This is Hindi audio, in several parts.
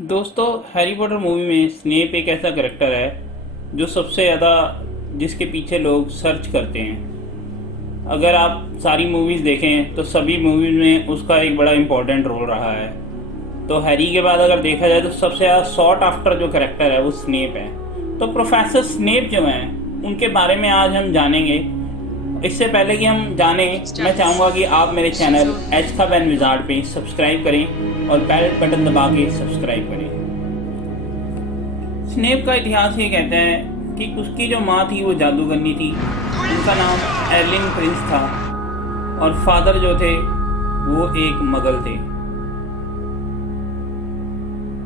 दोस्तों, हैरी पॉटर मूवी में स्नेप एक ऐसा करेक्टर है जो सबसे ज़्यादा जिसके पीछे लोग सर्च करते हैं। अगर आप सारी मूवीज़ देखें तो सभी मूवीज़ में उसका एक बड़ा इम्पोर्टेंट रोल रहा है। तो हैरी के बाद अगर देखा जाए तो सबसे ज़्यादा सॉट आफ्टर जो करेक्टर है वो स्नेप है। तो प्रोफेसर स्नेप जो हैं उनके बारे में आज हम जानेंगे। इससे पहले कि हम जानें, मैं चाहूँगा कि आप मेरे चैनल एज़्काबान विज़ार्ड पे सब्सक्राइब करें और बेल बटन दबा के सब्सक्राइब करें। स्नेप का इतिहास ये कहता है कि उसकी जो माँ थी वो जादूगरनी थी। उनका नाम एर्लिन प्रिंस था और फादर जो थे वो एक मगल थे।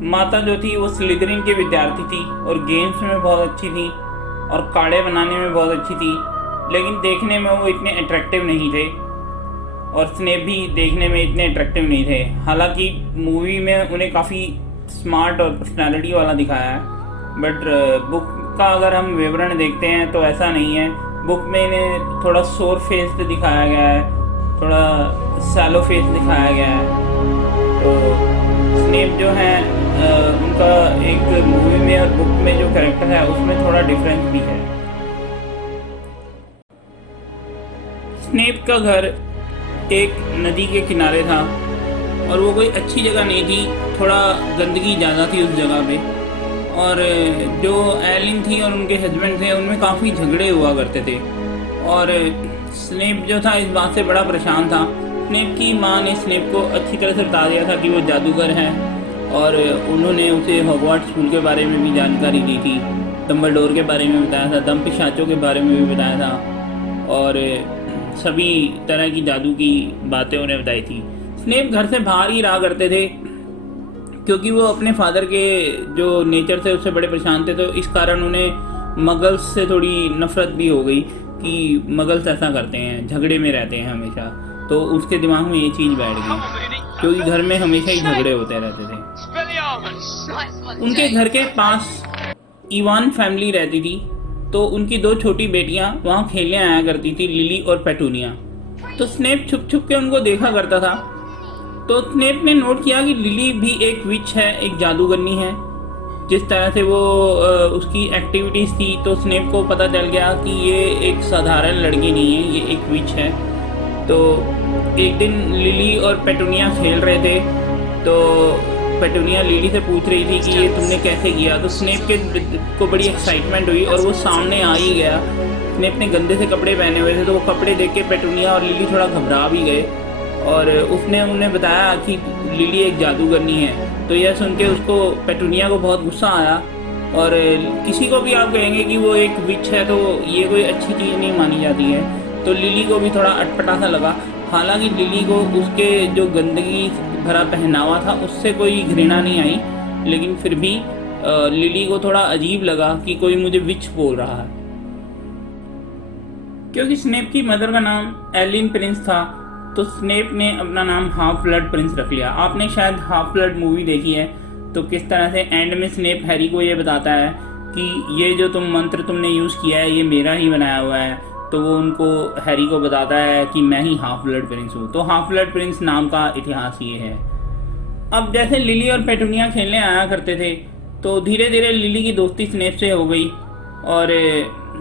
माता जो थी वो स्लिदरिन के विद्यार्थी थी और गेम्स में बहुत अच्छी थी और काढ़े बनाने में बहुत अच्छी थी, लेकिन देखने में वो इतने अट्रैक्टिव नहीं थे और स्नेप भी देखने में इतने अट्रैक्टिव नहीं थे। हालांकि मूवी में उन्हें काफ़ी स्मार्ट और पर्सनालिटी वाला दिखाया है, बट बुक का अगर हम विवरण देखते हैं तो ऐसा नहीं है। बुक में इन्हें थोड़ा सोर फेस दिखाया गया है, थोड़ा सैलो फेस दिखाया गया है। तो स्नेप जो है उनका एक मूवी में और बुक में जो कैरेक्टर है उसमें थोड़ा डिफरेंस भी है। स्नेप का घर एक नदी के किनारे था और वो कोई अच्छी जगह नहीं थी, थोड़ा गंदगी ज़्यादा थी उस जगह पे। और जो एलिन थी और उनके हस्बैंड थे उनमें काफ़ी झगड़े हुआ करते थे और स्नेप जो था इस बात से बड़ा परेशान था। स्नेप की माँ ने स्नेप को अच्छी तरह से बता दिया था कि वो जादूगर हैं और उन्होंने उसे हॉगवर्ट्स स्कूल के बारे में भी जानकारी दी थी, डम्बलडोर के बारे में बताया था, दम पिशाचों के बारे में भी बताया था और सभी तरह की जादू की बातें उन्हें बताई थी। स्नेप घर से बाहर ही रहा करते थे क्योंकि वो अपने फादर के जो नेचर से उससे बड़े परेशान थे, तो इस कारण उन्हें मगल्स से थोड़ी नफरत भी हो गई कि मगल्स ऐसा करते हैं, झगड़े में रहते हैं हमेशा। तो उसके दिमाग में ये चीज़ बैठ गई क्योंकि घर में हमेशा ही झगड़े होते रहते थे। उनके घर के पास इवान फैमिली रहती थी, तो उनकी दो छोटी बेटियां वहाँ खेलने आया करती थी, लिली और पेटूनिया। तो स्नेप छुप छुप के उनको देखा करता था। तो स्नेप ने नोट किया कि लिली भी एक विच है, एक जादूगरनी है। जिस तरह से वो उसकी एक्टिविटीज़ थी तो स्नेप को पता चल गया कि ये एक साधारण लड़की नहीं है, ये एक विच है। तो एक दिन लिली और पेटूनिया खेल रहे थे, तो पेटूनिया लिली से पूछ रही थी कि ये तुमने कैसे किया। तो स्नेप को बड़ी एक्साइटमेंट हुई और वो सामने आ ही गया। स्नेप ने गंदे से कपड़े पहने हुए थे, तो वो कपड़े देख के पेटूनिया और लिली थोड़ा घबरा भी गए और उसने उन्हें बताया कि लिली एक जादूगरनी है। तो यह सुन के उसको पेटूनिया को बहुत गुस्सा आया और किसी को भी आप कहेंगे कि वो एक विच है तो ये कोई अच्छी चीज़ नहीं मानी जाती है। तो लिली को भी थोड़ा अटपटा सा लगा। हालांकि लिली को उसके जो गंदगी भरा पहनावा था उससे कोई घृणा नहीं आई, लेकिन फिर भी लिली को थोड़ा अजीब लगा कि कोई मुझे विच बोल रहा है। क्योंकि स्नेप की मदर का नाम एर्लिन प्रिंस था, तो स्नेप ने अपना नाम हाफ ब्लड प्रिंस रख लिया। आपने शायद हाफ ब्लड मूवी देखी है, तो किस तरह से एंड में स्नेप हैरी को ये बताता है कि ये जो मंत्र तुमने यूज़ किया है ये मेरा ही बनाया हुआ है। तो वो उनको हैरी को बताता है कि मैं ही हाफ ब्लड प्रिंस हूँ। तो हाफ ब्लड प्रिंस नाम का इतिहास ये है। अब जैसे लिली और पेटूनिया खेलने आया करते थे, तो धीरे धीरे लिली की दोस्ती स्नेप से हो गई और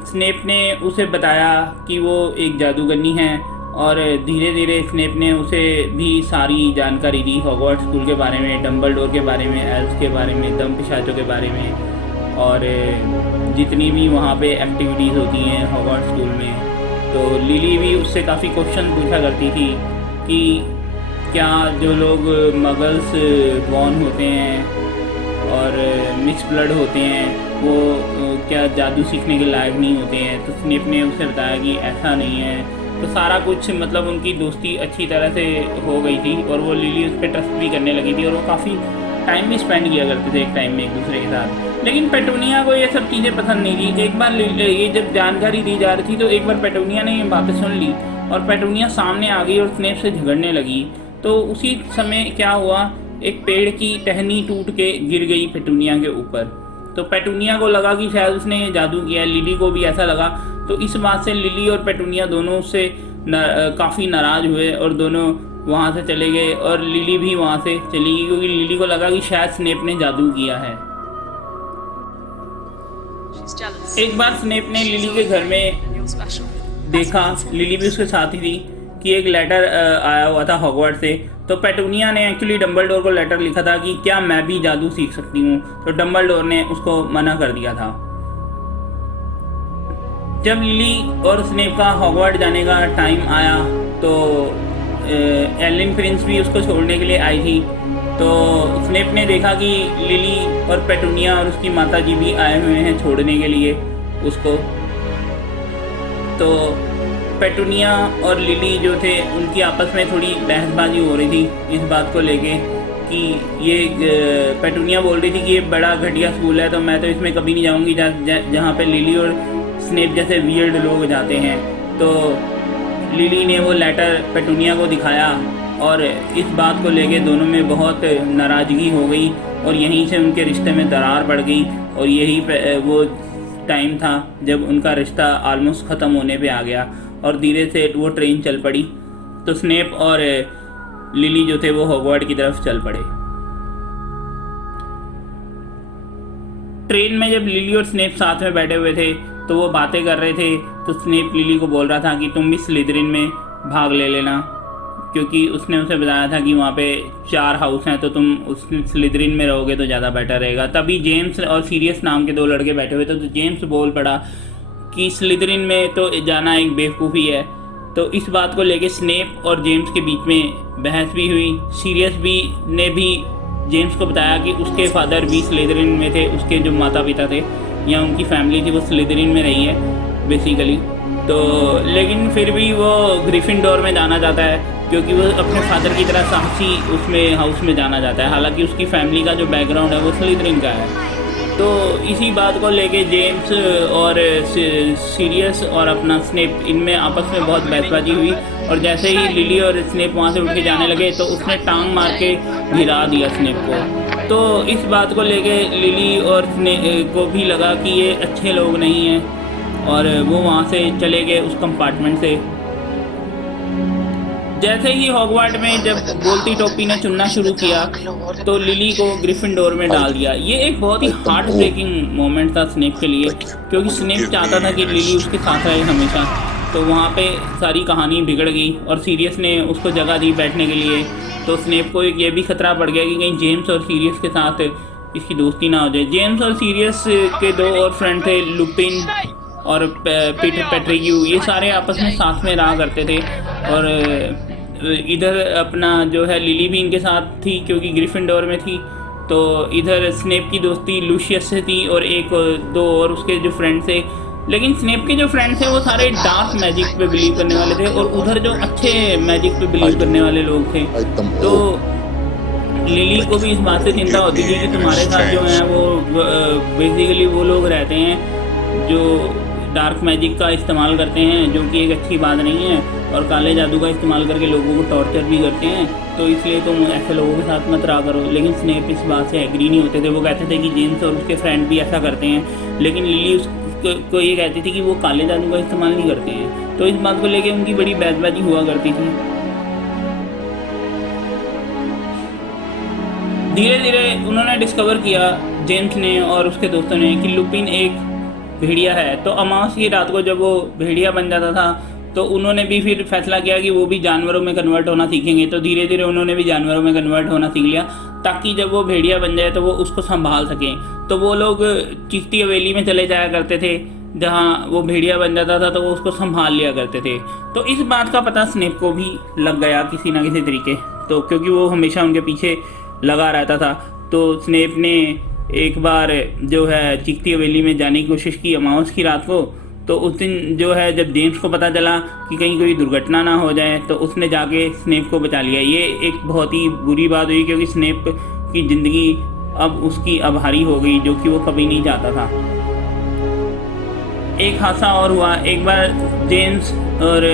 स्नेप ने उसे बताया कि वो एक जादूगरनी है और धीरे धीरे स्नेप ने उसे भी सारी जानकारी दी, हॉगवर्ट्स स्कूल के बारे में, डम्बलडोर के बारे में, एल्व्स के बारे में, दम पिशाचों के बारे में और जितनी भी वहाँ पे एक्टिविटीज़ होती हैं हॉगवर्ट्स स्कूल में। तो लिली भी उससे काफ़ी क्वेश्चन पूछा करती थी कि क्या जो लोग मगल्स बॉर्न होते हैं और मिक्स ब्लड होते हैं वो क्या जादू सीखने के लायक नहीं होते हैं। तो स्नेप ने उसे बताया कि ऐसा नहीं है। तो सारा कुछ मतलब उनकी दोस्ती अच्छी तरह से हो गई थी और वो लिली उस पर ट्रस्ट भी करने लगी थी और वो काफ़ी टाइम भी स्पेंड किया करते थे एक टाइम में एक दूसरे के साथ। लेकिन पेटूनिया को ये सब चीज़ें पसंद नहीं थी। एक बार ये जब जानकारी दी जा रही थी तो एक बार पेटूनिया ने ये बातें सुन ली और पेटूनिया सामने आ गई और स्नेप से झगड़ने लगी। तो उसी समय क्या हुआ, एक पेड़ की टहनी टूट के गिर गई पेटूनिया के ऊपर। तो पेटूनिया को लगा कि शायद उसने ये जादू किया, लिली को भी ऐसा लगा। तो इस बात से लिली और पेटूनिया दोनों उससे काफ़ी नाराज़ हुए और दोनों वहाँ से चले गए और लिली भी वहाँ से चली गई क्योंकि लिली को लगा कि शायद स्नेप ने जादू किया है। एक बार स्नेप ने लिली के घर में देखा, लिली भी उसके साथ ही थी, कि एक लेटर आया हुआ था हॉगवर्ट्स से। तो पेटूनिया ने एक्चुअली डंबलडोर को लेटर लिखा था कि क्या मैं भी जादू सीख सकती हूँ, तो डंबलडोर ने उसको मना कर दिया था। जब लिली और स्नेप का हॉगवर्ड जाने का टाइम आया तो एलिन प्रिंस भी उसको छोड़ने के लिए आई थी। तो स्नेप ने देखा कि लिली और पेटूनिया और उसकी माताजी भी आए हुए हैं छोड़ने के लिए उसको। तो पेटूनिया और लिली जो थे उनकी आपस में थोड़ी बहसबाजी हो रही थी इस बात को लेके कि ये पेटूनिया बोल रही थी कि ये बड़ा घटिया स्कूल है, तो मैं तो इसमें कभी नहीं जाऊंगी जहाँ पे लिली और स्नेप जैसे वियर्ड लोग जाते हैं। तो लिली ने वो लेटर पेटूनिया को दिखाया और इस बात को लेके दोनों में बहुत नाराज़गी हो गई और यहीं से उनके रिश्ते में दरार पड़ गई। और यही वो टाइम था जब उनका रिश्ता आलमोस्ट ख़त्म होने पे आ गया और धीरे से वो ट्रेन चल पड़ी। तो स्नेप और लिली जो थे वो हॉगवर्ड की तरफ चल पड़े। ट्रेन में जब लिली और स्नेप साथ में बैठे हुए थे तो वो बातें कर रहे थे। तो स्नेप लिली को बोल रहा था कि तुम भी स्लिदरिन में भाग ले लेना, क्योंकि उसने उसे बताया था कि वहाँ पे 4 हाउस हैं, तो तुम उस स्लिदरिन में रहोगे तो ज़्यादा बेटर रहेगा। तभी जेम्स और सीरियस नाम के 2 लड़के बैठे हुए थे। तो जेम्स बोल पड़ा कि स्लिदरिन में तो जाना एक बेवकूफ़ी है। तो इस बात को लेके स्नेप और जेम्स के बीच में बहस भी हुई। सीरियस भी ने भी जेम्स को बताया कि उसके फादर भी स्लिदरिन में थे, उसके जो माता पिता थे या उनकी फैमिली थी वो स्लिदरिन में रही है बेसिकली। तो लेकिन फिर भी वो ग्रिफिंडोर में जाना चाहता है क्योंकि वो अपने फादर की तरह साहसी उसमें हाउस में जाना चाहता है, हालांकि उसकी फैमिली का जो बैकग्राउंड है वो स्लिदरिन का है। तो इसी बात को लेके जेम्स और सीरियस और अपना स्नेप इनमें आपस में बहुत बहसबाजी हुई और जैसे ही लिली और स्नेप वहाँ से उठ के जाने लगे तो उसने टांग मार के गिरा दिया स्नेप को। तो इस बात को लेके लिली और स्नेप को भी लगा कि ये अच्छे लोग नहीं हैं और वो वहाँ से चले गए उस कंपार्टमेंट से। जैसे ही हॉगवर्ड में जब बोलती टोपी ने चुनना शुरू किया तो लिली को ग्रिफिंडोर में डाल दिया। ये एक बहुत ही हार्ट ब्रेकिंग मोमेंट था स्नेप के लिए, क्योंकि स्नेप चाहता था कि लिली उसके साथ रहे हमेशा। तो वहाँ पे सारी कहानी बिगड़ गई और सीरियस ने उसको जगह दी बैठने के लिए। तो स्नेप को ये भी खतरा पड़ गया कि कहीं जेम्स और सीरियस के साथ इसकी दोस्ती ना हो जाए। जेम्स और सीरियस के 2 और फ्रेंड थे, लुपिन और पीटर पेट्रिग्यू। ये सारे आपस में साथ में रहा करते थे और इधर अपना जो है लिली भी इनके साथ थी क्योंकि ग्रिफिंडोर में थी। तो इधर स्नेप की दोस्ती लूशियस से थी और 1-2 और उसके जो फ्रेंड्स थे। लेकिन स्नेप के जो फ्रेंड्स थे वो सारे डार्क मैजिक पे बिलीव करने वाले थे और उधर जो अच्छे मैजिक पे बिलीव करने वाले लोग थे। तो लिली को भी इस बात से चिंता होती थी कि तुम्हारे साथ जो है वो बेसिकली वो लोग रहते हैं जो डार्क मैजिक का इस्तेमाल करते हैं, जो कि एक अच्छी बात नहीं है, और काले जादू का इस्तेमाल करके लोगों को टॉर्चर भी करते हैं। तो इसलिए तुम ऐसे लोगों के साथ मत रहा करो। लेकिन स्नेप इस बात से एग्री नहीं होते थे। वो कहते थे कि जेम्स और उसके फ्रेंड भी ऐसा करते हैं, लेकिन लिली उसको ये कहती थी कि वो काले जादू का इस्तेमाल नहीं करते हैं। तो इस बात को लेकर उनकी बड़ी बहसबाजी हुआ करती थी। धीरे धीरे उन्होंने डिस्कवर किया, जेम्स ने और उसके दोस्तों ने, कि लुपिन एक भेड़िया है। तो अमावस की रात को जब वो भेड़िया बन जाता था तो उन्होंने भी फिर फैसला किया कि वो भी जानवरों में कन्वर्ट होना सीखेंगे। तो धीरे धीरे उन्होंने भी जानवरों में कन्वर्ट होना सीख लिया ताकि जब वो भेड़िया बन जाए तो वो उसको संभाल सकें। तो वो लोग चिश्ती हवेली में चले जाया करते थे जहाँ वो भेड़िया बन जाता था, तो वो उसको संभाल लिया करते थे। तो इस बात का पता स्नेप को भी लग गया किसी ना किसी तरीके, तो क्योंकि वो हमेशा उनके पीछे लगा रहता था। तो स्नेप ने एक बार जो है चिश्ती हवेली में जाने की कोशिश की अमावस की रात को। तो उस दिन जो है जब जेम्स को पता चला कि कहीं कोई दुर्घटना ना हो जाए तो उसने जाके स्नेप को बचा लिया। ये एक बहुत ही बुरी बात हुई क्योंकि स्नेप की ज़िंदगी अब उसकी आभारी हो गई, जो कि वो कभी नहीं चाहता था। एक हादसा और हुआ। एक बार जेम्स और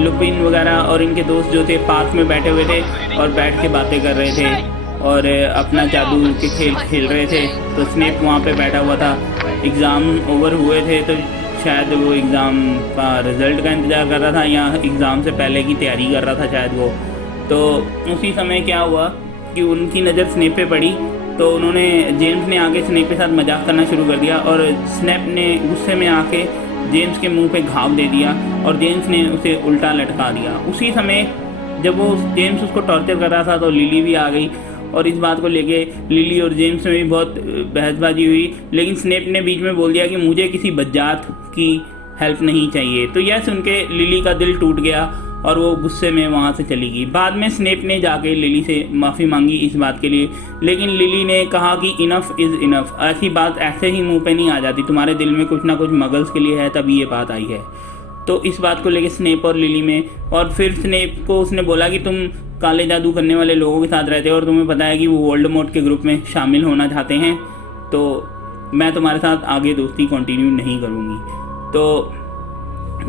लुपिन वगैरह और इनके दोस्त जो थे पार्क में बैठे हुए थे और बैठ के बातें कर रहे थे और अपना जादू के खेल खेल रहे थे। तो स्नेप वहाँ पे बैठा हुआ था। एग्ज़ाम ओवर हुए थे तो शायद वो एग्ज़ाम का रिज़ल्ट का इंतज़ार कर रहा था या एग्ज़ाम से पहले की तैयारी कर रहा था शायद वो। तो उसी समय क्या हुआ कि उनकी नज़र स्नेप पे पड़ी, तो उन्होंने जेम्स ने आके स्नेप के साथ मजाक करना शुरू कर दिया और स्नेप ने गुस्से में आके जेम्स के मुंह पे घाव दे दिया और जेम्स ने उसे उल्टा लटका दिया। उसी समय जब वो जेम्स उसको टॉर्चर कर रहा था तो लिली भी आ गई और इस बात को लेके लिली और जेम्स में भी बहुत बहसबाजी हुई, लेकिन स्नेप ने बीच में बोल दिया कि मुझे किसी बज्जात की हेल्प नहीं चाहिए। तो यह सुन के लिली का दिल टूट गया और वो गुस्से में वहाँ से चली गई। बाद में स्नेप ने जाके लिली से माफ़ी मांगी इस बात के लिए, लेकिन लिली ने कहा कि इनफ इज़ इनफ, ऐसी बात ऐसे ही मुंह पे नहीं आ जाती, तुम्हारे दिल में कुछ ना कुछ मगल्स के लिए है तभी ये बात आई है। तो इस बात को लेके स्नेप और लिली में, और फिर स्नेप को उसने बोला कि तुम काले जादू करने वाले लोगों के साथ रहते हो और तुम्हें पता है कि वो वोल्डेमॉर्ट के ग्रुप में शामिल होना चाहते हैं, तो मैं तुम्हारे साथ आगे दोस्ती कंटिन्यू नहीं करूँगी। तो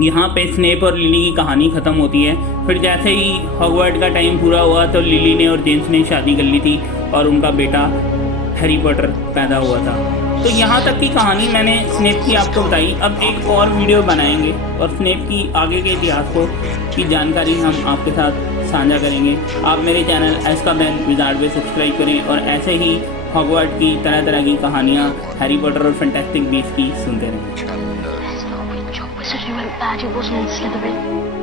यहाँ पे स्नेप और लिली की कहानी ख़त्म होती है। फिर जैसे ही हॉगवर्ट का टाइम पूरा हुआ तो लिली ने और जेम्स ने शादी कर ली थी और उनका बेटा हैरी पॉटर पैदा हुआ था। तो यहाँ तक की कहानी मैंने स्नेप की आपको बताई। अब एक और वीडियो बनाएंगे और स्नेप की आगे के इतिहास को की जानकारी हम आपके साथ साझा करेंगे। आप मेरे चैनल एस्काबैन विज़ार्ड पे सब्सक्राइब करें और ऐसे ही हॉगवर्ट की तरह तरह की कहानियाँ, हैरी पॉटर और फैंटास्टिक बीस्ट की सुनते रहें। Wizard who went bad, it wasn't in Slytherin.